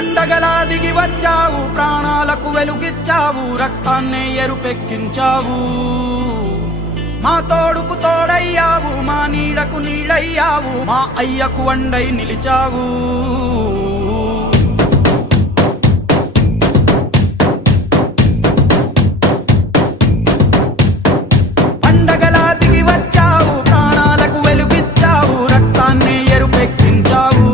పండగలా దిగి వచ్చావు, ప్రాణాలకు వెలుగిచ్చావు, రక్తాన్నే ఎరుపెక్కించావు. మా తోడుకు తోడయ్యావు, మా నీడకు నీడయ్యావు, మా అయ్యకు వండై నిలిచావు. పండగలా దిగి వచ్చావు, ప్రాణాలకు వెలుగిచ్చావు, రక్తాన్నే ఎరుపెక్కించావు.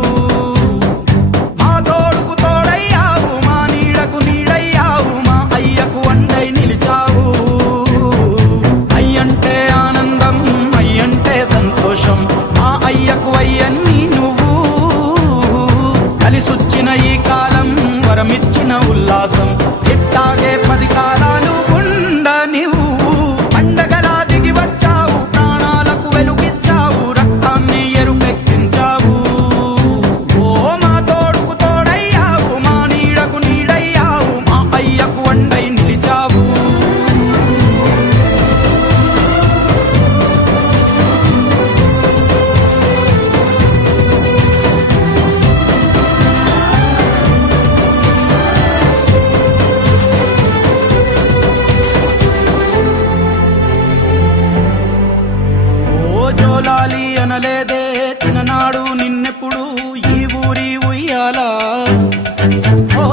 మా తోడుకు తోడయ్యావు, మా నీడకు నీడయ్యావు, మా అయ్యకు వండై నిలిచావు. అయ్యంటే ఆనందం, అయ్యంటే సంతోషం, మా అయ్యకు అయ్యన్ని నువ్వు. కలిసొచ్చిన ఈ కాలం వరమిచ్చిన ఉల్లాసం, ఇట్టాగే 10 కాలాలు ఉండ నువ్వు. పండగలా దిగి వచ్చావు, ప్రాణాలకు వెలుగిచ్చావు, రక్తాన్ని ఎరుపెక్కించావు. ఓ మా తోడుకు తోడయ్యావు, మా నీడకు నీడయ్యావు, మా అయ్యకు వండై నిలిచావు. జోలాలి అనలేదే చిన్ననాడు నిన్నెప్పుడు ఈ ఊరి ఉయ్యాలా. ఓ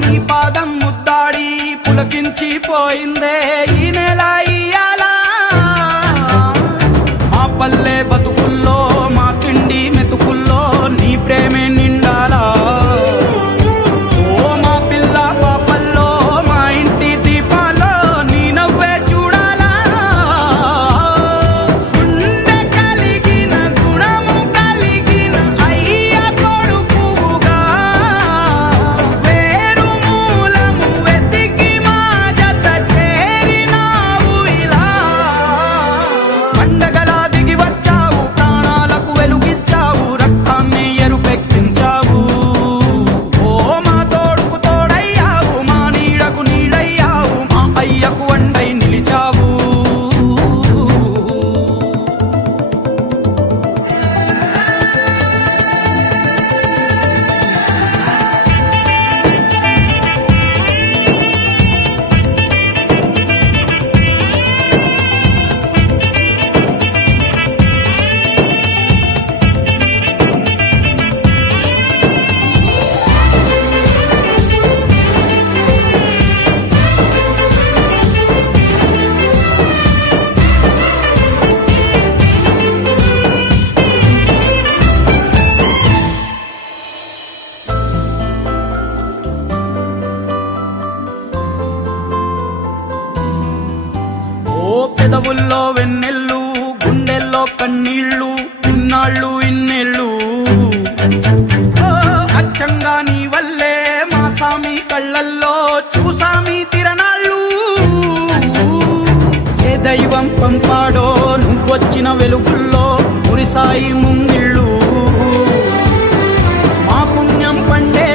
నీ పాదం ముద్దాడి పులకించిపోయిందే ఈ నెల ఇయ్యాలా. మా పల్లె బతుకుల్లో, మా తిండి మెతుకుల్లో నీ ప్రేమే నిండాలా. ఓ మా పిల్ల పాపల్లో, మా ఇంటి దీపాల్లో నీ నవ్వే చూడాలా. గుండె కలిగిన గుణము కలిగిన అయ్య కొడుకుగా, వేరు మూలము వెతికి మా జత చేరినావు ఇలా. పండగలా దిగి వచ్చావు, ప్రాణాలకు వెలుగిచ్చావు, రక్తాన్ని ఎరుపెక్కించావు. ఓ మా తోడుకు తోడయ్యావు, మా నీడకు నీడయ్యావు, మా అయ్యకు వండై నిలిచావు. ఓ పెదవుల్లో వెన్నెల్లు, గుండెల్లో కన్నీళ్ళు, ఇన్నాళ్ళు ఇన్నేళ్ళు. ఓ అచ్చంగా నీ వల్లే మా సామి కళ్ళల్లో చూసామి తిరణాళ్ళు. ఏ దైవం పంపాడో నువ్వొచ్చిన వెలుగుల్లో మురిసాయి ముంగిళ్ళు. మా పుణ్యం పండే